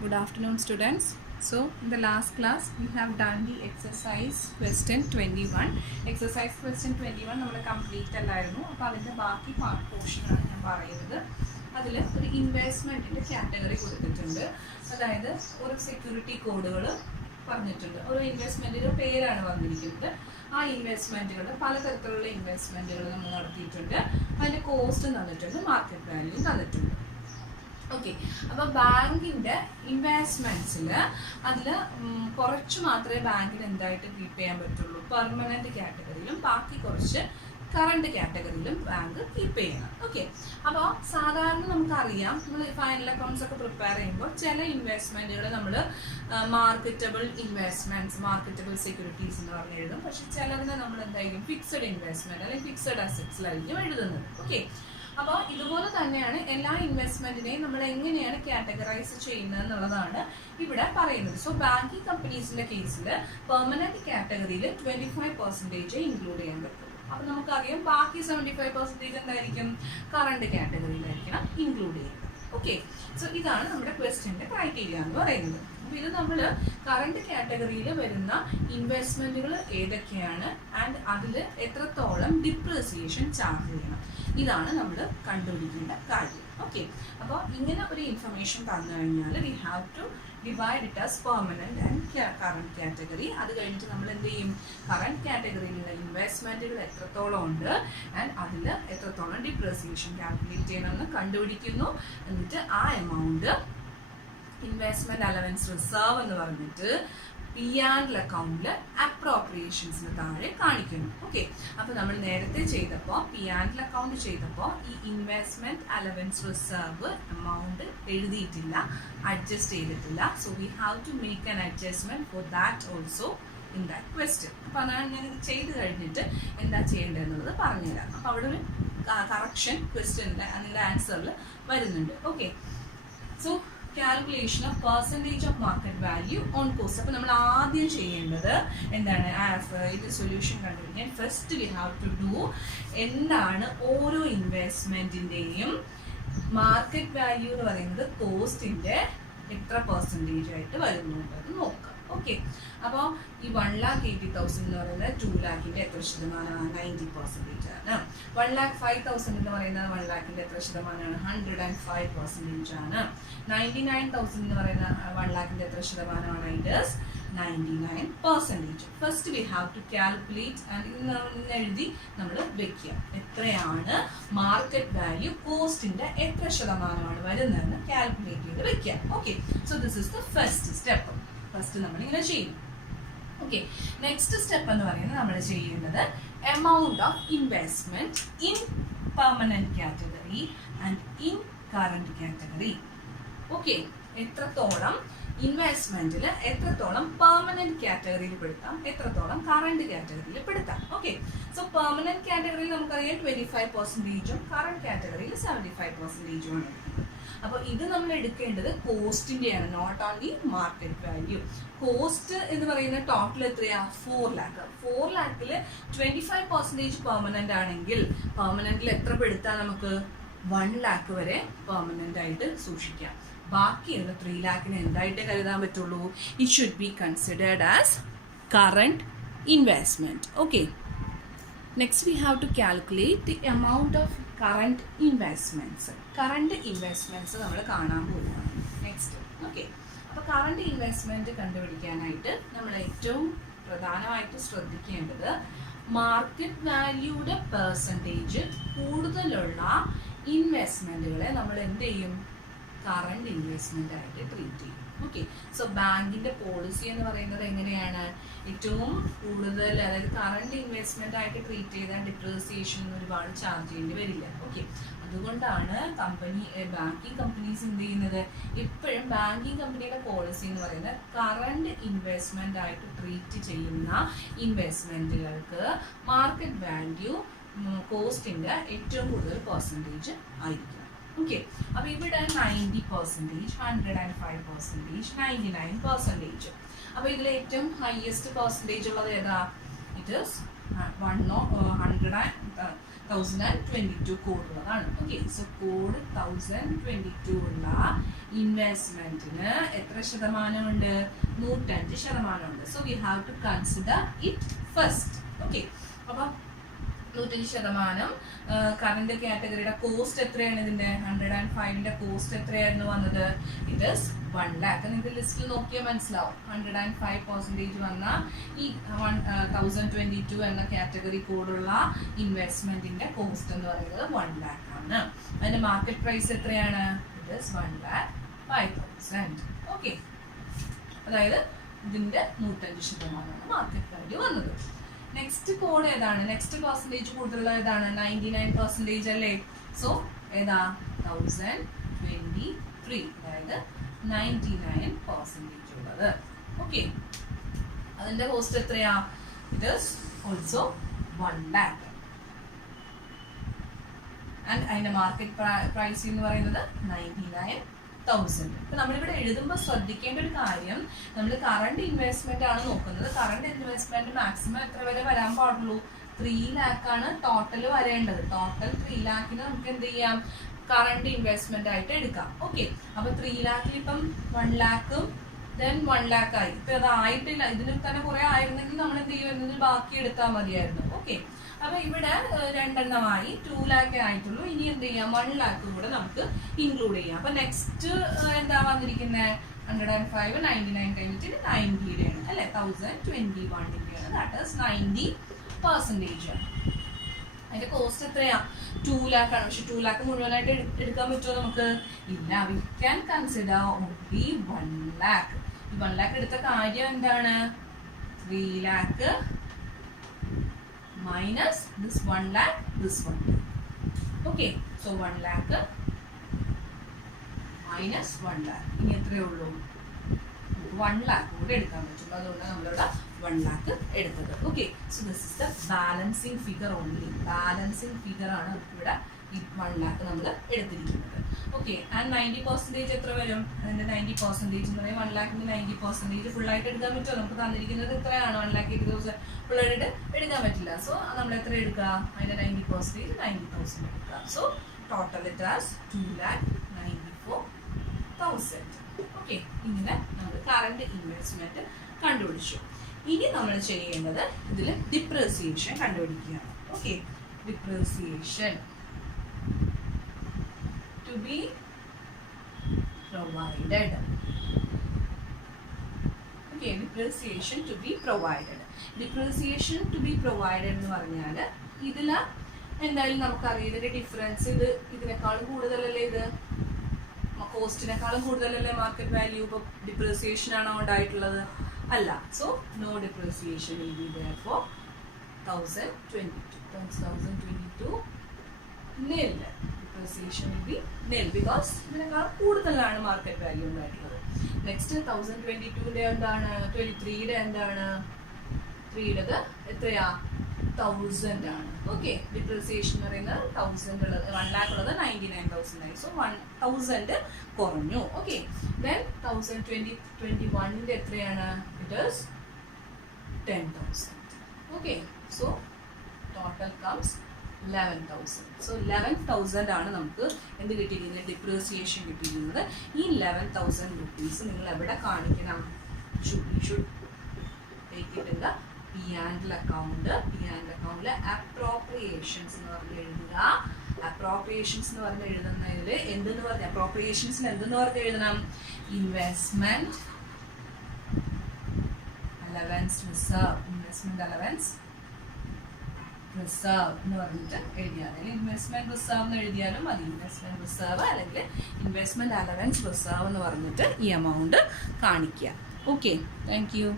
Good afternoon, students. So, in the last class, we have done the exercise question 21. Exercise question 21 നമ്മൾ complete അല്ലായിരുന്നു. അപ്പോൾ അതിൻ്റെ ബാക്കി പോർഷനാണ് ഞാൻ പറയുന്നത്. അതിൽ ഒരു ഇൻവെസ്റ്റ്മെൻറ്റിൻ്റെ കാറ്റഗറി കൊടുത്തിട്ടുണ്ട്. അതായത് ഒരു സെക്യൂരിറ്റി കോഡുകൾ പറഞ്ഞിട്ടുണ്ട്. ഒരു ഇൻവെസ്റ്റ്മെൻറ്റിൻ്റെ പേരാണ് വന്നിരിക്കുന്നത്. ആ ഇൻവെസ്റ്റ്മെൻറ്റുകൾ പലതരത്തിലുള്ള ഇൻവെസ്റ്റ്മെൻറ്റുകൾ നമ്മൾ നടത്തിയിട്ടുണ്ട്. അതിൻ്റെ കോസ്റ്റ് തന്നിട്ടുണ്ട്, മാർക്കറ്റ് വാല്യൂ തന്നിട്ടുണ്ട്. ഓക്കെ, അപ്പോൾ ബാങ്കിൻ്റെ ഇൻവെസ്റ്റ്മെൻറ്റ്സിൽ അതിൽ കുറച്ച് മാത്രമേ ബാങ്കിന് എന്തായിട്ട് കീപ്പ് ചെയ്യാൻ പറ്റുള്ളൂ, പെർമനൻറ്റ് കാറ്റഗറിയിലും ബാക്കി കുറച്ച് കറണ്ട് കാറ്റഗറിയിലും ബാങ്ക് കീപ്പ് ചെയ്യണം. ഓക്കെ, അപ്പോൾ സാധാരണ നമുക്കറിയാം, നമ്മൾ ഫൈനൽ അക്കൗണ്ട്സ് ഒക്കെ പ്രിപ്പയർ ചെയ്യുമ്പോൾ ചില ഇൻവെസ്റ്റ്മെൻറ്റുകൾ നമ്മൾ മാർക്കറ്റബിൾ ഇൻവെസ്റ്റ്മെൻറ്റ്സ്, മാർക്കറ്റബിൾ സെക്യൂരിറ്റീസ് എന്ന് പറഞ്ഞ് എഴുതും. പക്ഷെ ചിലതിനെ നമ്മൾ എന്തായിരിക്കും ഫിക്സഡ് ഇൻവെസ്റ്റ്മെൻറ്റ് അല്ലെങ്കിൽ ഫിക്സഡ് അസറ്റ്സിലായിരിക്കും എഴുതുന്നത്. ഓക്കെ, അപ്പോൾ ഇതുപോലെ തന്നെയാണ് എല്ലാ ഇൻവെസ്റ്റ്മെന്റിനെയും നമ്മൾ എങ്ങനെയാണ് കാറ്റഗറൈസ് ചെയ്യുന്നത് എന്നുള്ളതാണ് ഇവിടെ പറയുന്നത്. സോ ബാങ്കിങ് കമ്പനീസിന്റെ കേസിൽ പെർമനന്റ് കാറ്റഗറിയിൽ 25% ഇൻക്ലൂഡ് ചെയ്യാൻ പറ്റും. അപ്പൊ നമുക്കറിയാം ബാക്കി 75% എന്തായിരിക്കും കറണ്ട് കാറ്റഗറിയിലായിരിക്കണം ഇൻക്ലൂഡ് ചെയ്യുന്നത്. ഓക്കെ, സോ ഇതാണ് നമ്മുടെ ക്വസ്റ്റ്യന്റെ ക്രൈറ്റീരിയ എന്ന് പറയുന്നത്. അപ്പോൾ ഇത് നമ്മൾ കറണ്ട് കാറ്റഗറിയിൽ വരുന്ന ഇൻവെസ്റ്റ്മെന്റുകൾ ഏതൊക്കെയാണ് ആൻഡ് അതിൽ എത്രത്തോളം ഡിപ്രിസിയേഷൻ ചാർജ് ചെയ്യണം, ഇതാണ് നമ്മൾ കണ്ടുപിടിക്കേണ്ട കാര്യം. ഓക്കെ, അപ്പോൾ ഇങ്ങനെ ഒരു ഇൻഫർമേഷൻ തന്നു കഴിഞ്ഞാൽ we have to divide it as permanent and current category. അത് കഴിഞ്ഞിട്ട് നമ്മൾ എന്ത് ചെയ്യും, കറണ്ട് കാറ്റഗറിയിലുള്ള ഇൻവെസ്റ്റ്മെന്റുകൾ എത്രത്തോളം ഉണ്ട് ആൻഡ് അതിൽ എത്രത്തോളം ഡിപ്രിസിയേഷൻ കാൽക്കുലേറ്റ് ചെയ്യണമെന്ന് കണ്ടുപിടിക്കുന്നു. എന്നിട്ട് ആ എമൗണ്ട് ഇൻവെസ്റ്റ്മെന്റ് അലവൻസ് റിസർവ് എന്ന് പറഞ്ഞിട്ട് P&L അക്കൗണ്ടിൽ അപ്രോപ്രിയേഷൻസിന് താഴെ കാണിക്കുന്നു. ഓക്കെ, അപ്പോൾ നമ്മൾ നേരത്തെ ചെയ്തപ്പോൾ P&L അക്കൗണ്ട് ചെയ്തപ്പോൾ ഈ ഇൻവെസ്റ്റ്മെന്റ് അലവൻസ് റിസർവ് എമൗണ്ട് എഴുതിയിട്ടില്ല, അഡ്ജസ്റ്റ് ചെയ്തിട്ടില്ല. So we have to make an adjustment for that also in that question. അപ്പോൾ അതാണ് ഞാൻ ഇത് ചെയ്ത് കഴിഞ്ഞിട്ട് എന്താ ചെയ്യേണ്ടതെന്നുള്ളത് പറഞ്ഞുതരാം. അപ്പോൾ അവിടെ ഒരു കറക്ഷൻ ക്വസ്റ്റ്യനിൽ അതിൻ്റെ ആൻസറിൽ വരുന്നുണ്ട്. Okay, so calculation of percentage of market value on cost. അപ്പോൾ നമ്മൾ ആദ്യം ചെയ്യേണ്ടത് എന്താണ്, ഇത് സൊല്യൂഷൻ കണ്ടുപിടിക്കാൻ first we have to do എന്താണ് ഓരോ ഇൻവെസ്റ്റ്മെൻറ്റിൻ്റെയും മാർക്കറ്റ് വാല്യൂ എന്ന് പറയുന്നത് കോസ്റ്റിൻ്റെ എത്ര പെർസെൻറ്റേജ് ആയിട്ട് വരുന്നുണ്ടെന്ന് നോക്കാം. ഓക്കെ, അപ്പോൾ ഈ 1,80,000 എന്ന് പറയുന്നത് 2 lakhന്റെ എത്ര ശതമാനമാണ്, 90% ആണ്. 1,05,000 എന്ന് പറയുന്നത് 1 lakhന്റെ എത്ര ശതമാനമാണ്, 105% ആണ്. 99,000 എന്ന് പറയുന്ന 1 lakhന്റെ എത്ര ശതമാനമാണ്, it is 99%. First we have to calculate and എഴുതി നമ്മൾ വെക്കുക എത്രയാണ് മാർക്കറ്റ് വാല്യൂ കോസ്റ്റിന്റെ എത്ര ശതമാനമാണ് വരുന്നതെന്ന് കാൽക്കുലേറ്റ് ചെയ്ത് വെക്കുക. Okay, so this is the first step. First നമ്മൾ ഇങ്ങനെ ചെയ്യും. ഓക്കെ, നെക്സ്റ്റ് സ്റ്റെപ്പ് എന്ന് പറയുന്നത് നമ്മൾ ചെയ്യുന്നത് amount of investment in permanent category and in current category. Okay, എത്രത്തോളം ഇൻവെസ്റ്റ്മെന്റിൽ എത്രത്തോളം പെർമനന്റ് കാറ്റഗറിയിൽ പെടുത്താം, എത്രത്തോളം കറണ്ട് കാറ്റഗറിയിൽ പെടുത്താം. ഓക്കെ, സോ പെർമനന്റ് കാറ്റഗറിയിൽ നമുക്കറിയാം 25%, കറണ്ട് കാറ്റഗറിയിൽ 75% ആണ്. അപ്പോൾ ഇത് നമ്മൾ എടുക്കേണ്ടത് കോസ്റ്റിൻ്റെയാണ്, not only market value. Cost എന്ന് പറയുന്ന ടോട്ടൽ എത്രയാ, 4 lakh. 4 lakhൽ 25% പെർമനന്റ് ആണെങ്കിൽ പെർമനന്റിൽ എത്ര പെടുത്താം, നമുക്ക് 1 lakh വരെ പെർമനന്റ് ആയിട്ട് സൂക്ഷിക്കാം. ബാക്കിയുള്ള 3 lakhന് എന്തായിട്ട് കരുതാൻ പറ്റുള്ളൂ, it should be considered as current investment. Okay, next we have to calculate the amount of current investments. Current investments നമ്മൾ കാണാൻ പോവുകയാണ് നെക്സ്റ്റ്. ഓക്കെ, അപ്പോൾ കറണ്ട് ഇൻവെസ്റ്റ്മെന്റ് കണ്ടുപിടിക്കാനായിട്ട് നമ്മൾ ഏറ്റവും പ്രധാനമായിട്ട് ശ്രദ്ധിക്കേണ്ടത് മാർക്കറ്റ് വാല്യൂയുടെ പെർസെൻറ്റേജ് കൂടുതലുള്ള ഇൻവെസ്റ്റ്മെന്റുകളെ നമ്മൾ എന്ത് ചെയ്യും, കറണ്ട് ഇൻവെസ്റ്റ്മെന്റ് ആയിട്ട് ട്രീറ്റ് ചെയ്യും. ഓക്കെ, സോ ബാങ്കിന്റെ പോളിസി എന്ന് പറയുന്നത് എങ്ങനെയാണ്, ഏറ്റവും കൂടുതൽ അതായത് കറണ്ട് ഇൻവെസ്റ്റ്മെന്റ് ആയിട്ട് ട്രീറ്റ് ചെയ്താൽ ഡിപ്രിസിയേഷൻ ഒരുപാട് ചാർജ് ചെയ്യേണ്ടി വരില്ല. ഓക്കെ, അതുകൊണ്ടാണ് ബാങ്കിങ് കമ്പനീസ് എന്ത് ചെയ്യുന്നത്, എപ്പോഴും ബാങ്കിങ് കമ്പനിയുടെ പോളിസി എന്ന് പറയുന്നത് കറണ്ട് ഇൻവെസ്റ്റ്മെന്റ് ആയിട്ട് ട്രീറ്റ് ചെയ്യുന്ന ഇൻവെസ്റ്റ്മെന്റുകൾക്ക് മാർക്കറ്റ് വാല്യൂ കോസ്റ്റിന്റെ ഏറ്റവും കൂടുതൽ പെർസെൻറ്റേജ് ആയിരിക്കും. ഓക്കെ, അപ്പോൾ ഇവിടെ 90%, 105%, 99%. അപ്പോൾ ഇതിൽ ഏറ്റവും ഹയസ്റ്റ് പെർസെൻറ്റേജ് ഉള്ളത് ഏതാ, ഇറ്റ് ഈസ് 100 1022 കോഡുള്ളതാണ്. ഓക്കെ, സോ കോഡ് 1022 ഉള്ള ഇൻവെസ്റ്റ്മെന്റിന് എത്ര ശതമാനമുണ്ട്? 105%. So we have to consider it first. Okay, അപ്പൊ 105% കറന്റ് കാറ്റഗറിയുടെ കോസ്റ്റ് എത്രയാണ്? ഇതിന്റെ 105ന്റെ കോസ്റ്റ് എത്രയായിരുന്നു വന്നത്? It is 1 lakh. നിങ്ങൾക്ക് ലിസ്റ്റിൽ നോക്കിയാൽ മനസ്സിലാവും. 105% വന്ന ഈ 1022 എന്ന കാറ്റഗറി കോഡുള്ള ഇൻവെസ്റ്റ്മെന്റിന്റെ കോസ്റ്റ് എന്ന് പറയുന്നത് 1 lakh ആണ്. അതിന്റെ മാർക്കറ്റ് പ്രൈസ് എത്രയാണ്? It is 1,05,000. ഓക്കെ, അതായത് ഇതിന്റെ 105% മാർക്കറ്റ് വാല്യൂ വന്നത്. നെക്സ്റ്റ് കോഡ് ഏതാണ്? നെക്സ്റ്റ് പെർസെൻറ്റേജ് കൂടുതലുള്ള ഏതാണ്? 99% അല്ലേ? സോ ഏതാ? 1023, അതായത് 99% ഉള്ളത്. ഓക്കെ, അതിന്റെ കോസ്റ്റ് എത്രയാ? It is also 1 lakh. And അതിന്റെ മാർക്കറ്റ് പ്രൈസ് എന്ന് പറയുന്നത് 99,000. ഇപ്പൊ നമ്മളിവിടെ എഴുതുമ്പോൾ ശ്രദ്ധിക്കേണ്ട ഒരു കാര്യം, നമ്മൾ കറണ്ട് ഇൻവെസ്റ്റ്മെന്റ് ആണ് നോക്കുന്നത്. കറണ്ട് ഇൻവെസ്റ്റ്മെന്റ് മാക്സിമം എത്ര വരെ വരാൻ പാടുള്ളൂ? 3 lakh ആണ് ടോട്ടൽ വരേണ്ടത്. ടോട്ടൽ 3 lakhന് നമുക്ക് എന്ത് ചെയ്യാം? കറണ്ട് ഇൻവെസ്റ്റ്മെന്റ് ആയിട്ട് എടുക്കാം. ഓക്കെ, അപ്പൊ 3 lakhൽ ഇപ്പം 1 lakhും then 1 lakh ആയി. ഇപ്പൊ അത് ആയിട്ടില്ല, ഇതിന് തന്നെ കുറെ ആയിരുന്നെങ്കിൽ നമ്മൾ എന്ത് ചെയ്യും? എന്നതിൽ ബാക്കി എടുത്താൽ മതിയായിരുന്നു. ഓക്കെ, അപ്പൊ ഇവിടെ 2 2 lakh ആയിട്ടുള്ളൂ. ഇനി എന്ത് ചെയ്യാം? 1 lakh കൂടെ നമുക്ക് ഇൻക്ലൂഡ് ചെയ്യാം. അപ്പൊ നെക്സ്റ്റ് എന്താ വന്നിരിക്കുന്നത്? 105, 99 കഴിഞ്ഞിട്ട് 90 ആണ് അല്ലെ? 1021 ദാറ്റ് ഈസ് 90%. അതിന്റെ കോസ്റ്റ് എത്രയാ? 2 lakh ആണ്. പക്ഷെ 2 lakh മുഴുവനായിട്ട് എടുക്കാൻ പറ്റുമോ നമുക്ക്? ഇല്ല. We can consider only 1 lakh. ഈ 1 lakh എടുത്ത കാര്യം എന്താണ്? 3 lakh minus this 1 lakh, this 1 lakh. Okay, so 1 lakh minus 1 lakh. ഇനി എത്രയേ ഉള്ളൂ? 1 lakh കൂടെ എടുക്കാൻ പറ്റും. അതുകൊണ്ടാണ് നമ്മളിവിടെ 1 lakh എടുത്തത്. Okay, so this is the balancing figure only. Balancing figure ആണ് ഇവിടെ ഈ 1 lakh നമ്മൾ എടുത്തിരിക്കുന്നത്. ഓക്കെ, ആൻഡ് 90% എത്ര വരും? അതിന്റെ 90% എന്ന് പറയുമ്പോൾ 1 lakhന് 90% ഫുള്ളായിട്ട് എടുക്കാൻ പറ്റുമോ? നമുക്ക് തന്നിരിക്കുന്നത് എത്രയാണ്? 1,80,000 ഫുള്ളായിട്ട് എടുക്കാൻ പറ്റില്ല. സോ നമ്മൾ എത്ര എടുക്കുക? അതിന്റെ 90% 90,000 എടുക്കുക. So total it as 2,94,000. Okay, ഇങ്ങനെ നമ്മൾ കറണ്ട് ഇൻവെസ്റ്റ്മെന്റ് കണ്ടുപിടിച്ചു. ഇനി നമ്മൾ ചെയ്യേണ്ടത് ഇതിൽ ഡിപ്രീസിയേഷൻ കണ്ടുപിടിക്കുകയാണ്. Okay, depreciation to be provided. Okay, depreciation to be provided. Depreciation to be provided എന്ന് പറഞ്ഞാൽ ഇതിൽ എന്തായാലും നമുക്കറിയാം ഇതിന്റെ ഡിഫറൻസ്. ഇതിനേക്കാളും കൂടുതലല്ലേ? ഇത് കോസ്റ്റിനേക്കാളും കൂടുതലല്ലേ മാർക്കറ്റ് വാല്യൂ? ഇപ്പൊ ഡിപ്രീസിയേഷൻ ആണോ ഉണ്ടായിട്ടുള്ളത്? അല്ല. So no depreciation will be there for 1022 nil. Depreciation will be nil because ഇതിനേക്കാൾ കൂടുതലാണ് മാർക്കറ്റ് വാല്യൂ ഉണ്ടായിട്ടുള്ളത്. നെക്സ്റ്റ് 1022ന്റെ എന്താണ്? 23യുടെ എന്താണ്? 3യുടേത് എത്രയാ? 1000 ആണ്. ഓക്കെ, ഡിപ്രീസിയേഷൻ എന്ന് പറയുന്നത് 1000 ഉള്ളത് 1 lakh ഉള്ളത് 99,000 ആയി. സോ 1000 കുറഞ്ഞു. ഓക്കെ, ദെൻ 1021ന്റെ എത്രയാണ്? It is 10,000. Okay, so total comes 11,000. So 11,000 ആണ് നമുക്ക് എന്ത് കിട്ടിയിരിക്കുന്നത്? ഡിപ്രീസിയേഷൻ കിട്ടിയിരിക്കുന്നത്. ഈ 11,000 rupees നിങ്ങൾ എവിടെ കാണിക്കണം? Should take it in the P&L account. P&L അക്കൗണ്ടിൽ അപ്രോപ്രിയേഷൻസ് എന്ന് പറഞ്ഞ് എഴുതുക. അപ്രോപ്രിയേഷൻസ് എന്ന് പറഞ്ഞ് എഴുതുന്നതിൽ എന്തെന്ന് പറഞ്ഞ അപ്രോപ്രിയേഷൻസിൽ എന്തെന്ന് പറഞ്ഞ് എഴുതണം? Investment allowance reserve. Investment allowance reserve എന്ന് പറഞ്ഞിട്ട് എഴുതിയാൽ, അല്ലെങ്കിൽ ഇൻവെസ്റ്റ്മെന്റ് റിസർവ് എന്ന് എഴുതിയാലും മതി. ഇൻവെസ്റ്റ്മെന്റ് റിസർവ് അല്ലെങ്കിൽ ഇൻവെസ്റ്റ്മെന്റ് അലവൻസ് റിസർവ് എന്ന് പറഞ്ഞിട്ട് ഈ എമൗണ്ട് കാണിക്കുക. Okay, thank you.